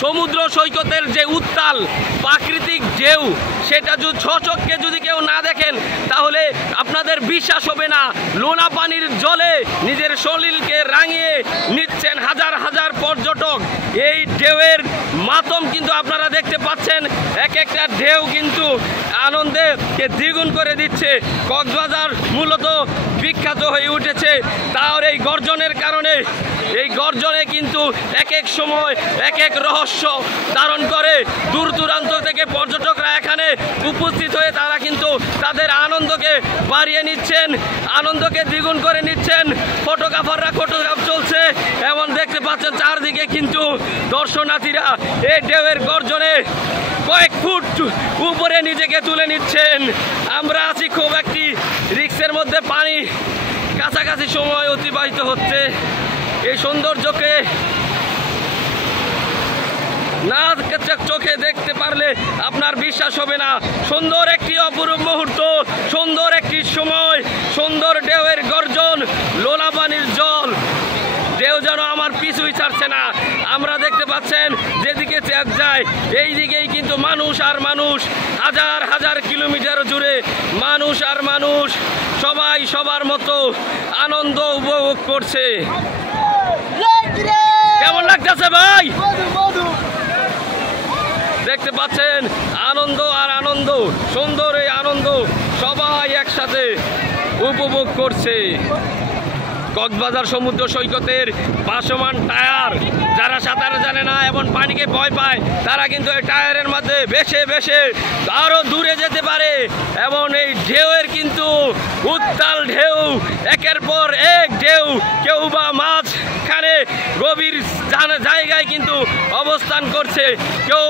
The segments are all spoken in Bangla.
সমুদ্র সৈকতের যে উত্তাল প্রাকৃতিক ঢেউ সেটা যদি স্বচক্ষে যদি কেউ না দেখেন তাহলে আপনাদের বিশ্বাস হবে না। লোনা পানির জলে নিজের শরীরকে রাঙিয়ে নিচ্ছেন হাজার হাজার পর্যটক। এই ঢেউয়ের মাতম কিন্তু আপনারা দেখতে পাচ্ছেন, এক একটা ঢেউ কিন্তু আনন্দকে দ্বিগুণ করে দিচ্ছে। কক্সবাজার মূলত বিখ্যাত হয়ে উঠেছে তার এই গর্জনের কারণে। এই গর্জনে কিন্তু এক এক সময় এক এক রহস্য ধারণ করে। দূর দূরান্ত থেকে পর্যটকরা এখানে উপস্থিত হয়ে তারা কিন্তু তাদের আনন্দকে বাড়িয়ে নিচ্ছেন, আনন্দকে দ্বিগুণ করে নিচ্ছেন। ফটোগ্রাফাররা ফটোগ্রাফ চলছে এবং দেখতে পাচ্ছেন চারদিকে কিন্তু দর্শনার্থীরা এই ঢেউয়ের গর্জনে কয়েক ফুট উপরে নিজেকে তুলে নিচ্ছেন। আমরা আছি খুব একটি রিক্সের মধ্যে, পানি কাছাকাছি সময় অতিবাহিত হচ্ছে। এই সৌন্দর্যকে না চোখে দেখতে পারলে আপনার বিশ্বাস হবে না। সুন্দর একটি অপরূপ মুহূর্ত, সুন্দর একটি সময়, সুন্দর ঢেউয়ের গর্জন, লোনা পানির জল, ঢেউ যেন আমার পিছুই ছাড়ছে না। আমরা দেখতে পাচ্ছেন যেদিকে চেক যায় এই দিকেই কিন্তু মানুষ আর মানুষ, হাজার হাজার কিলোমিটার জুড়ে মানুষ আর মানুষ, সবাই সবার মতো আনন্দ উপভোগ করছে। কেমন লাগতেছে ভাই? দেখতে পাচ্ছেন আনন্দ আর আনন্দ, সুন্দর এই আনন্দ সবাই একসাথে উপভোগ করছে। কক্সবাজার সমুদ্র সৈকতের ভাসমান টায়ার, যারা সাঁতার জানে না এবং পানিকে ভয় পায় তারা কিন্তু এই টায়ারের মধ্যে ভেসে ভেসে আরও দূরে যেতে পারে। এবং এই ঢেউয়ের কিন্তু উত্তাল ঢেউ, একের পর এক ঢেউ, কেউ বা মাঝখানে গভীর জায়গায় কিন্তু অবস্থান করছে, কেউ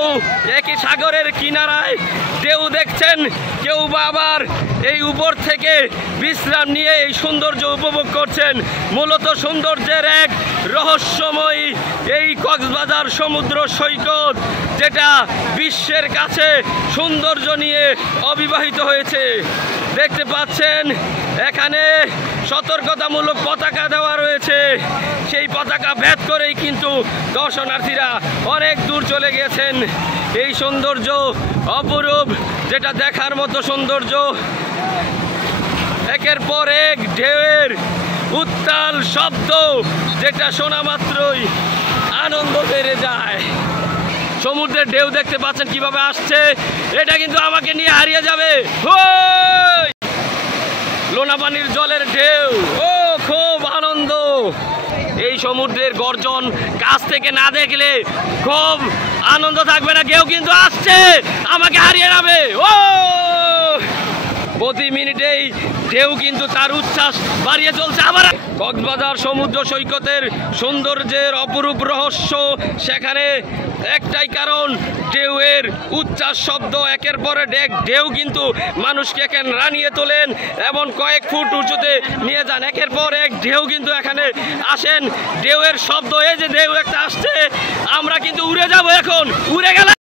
একই সাগরের কিনারায় ঢেউ দেখছেন, কেউ বা আবার এই উপর থেকে বিশ্রাম নিয়ে এই সৌন্দর্য উপভোগ করছেন। মূলত সৌন্দর্যের এক রহস্যময় এই কক্সবাজার সমুদ্র সৈকত, যেটা বিশ্বের কাছে সৌন্দর্য নিয়ে অবিবাহিত হয়েছে। দেখতে পাচ্ছেন এখানে সতর্কতামূলক পতাকা দেওয়া রয়েছে, সেই পতাকা ভেদ করেই কিন্তু দর্শনার্থীরা অনেক দূর চলে গেছেন। এই সৌন্দর্য অপরূপ, যেটা দেখার মতো সৌন্দর্য। একের পর এক ঢেউয়ের উত্তাল শব্দ, যেটা শোনা মাত্রই আনন্দ বেড়ে যায়। সমুদ্রের ঢেউ দেখতে পাচ্ছেন কিভাবে আসছে, এটা কিন্তু আমাকে নিয়ে হারিয়ে যাবে। লোনা পানির জলের ঢেউ, ও খুব আনন্দ। এই সমুদ্রের গর্জন কাছ থেকে না দেখলে খুব আনন্দ থাকবে না। কেউ কিন্তু আসছে, আমাকে হারিয়ে যাবে। ও প্রতি মিনিটেই ঢেউ কিন্তু তার উচ্ছ্বাস বাড়িয়ে চলছে। আবার কক্সবাজার সমুদ্র সৈকতের সৌন্দর্যের অপরূপ রহস্য, সেখানে একটাই কারণ, ঢেউয়ের উচ্ছ্বাস শব্দ। একের পরে ঢেউ কিন্তু মানুষকে এখানে রানিয়ে তোলেন এবং কয়েক ফুট উঁচুতে নিয়ে যান। একের পর এক ঢেউ কিন্তু এখানে আসেন, ঢেউয়ের শব্দ, এই যে ঢেউ একটা আসছে, আমরা কিন্তু উড়ে যাব। এখন উড়ে গেলে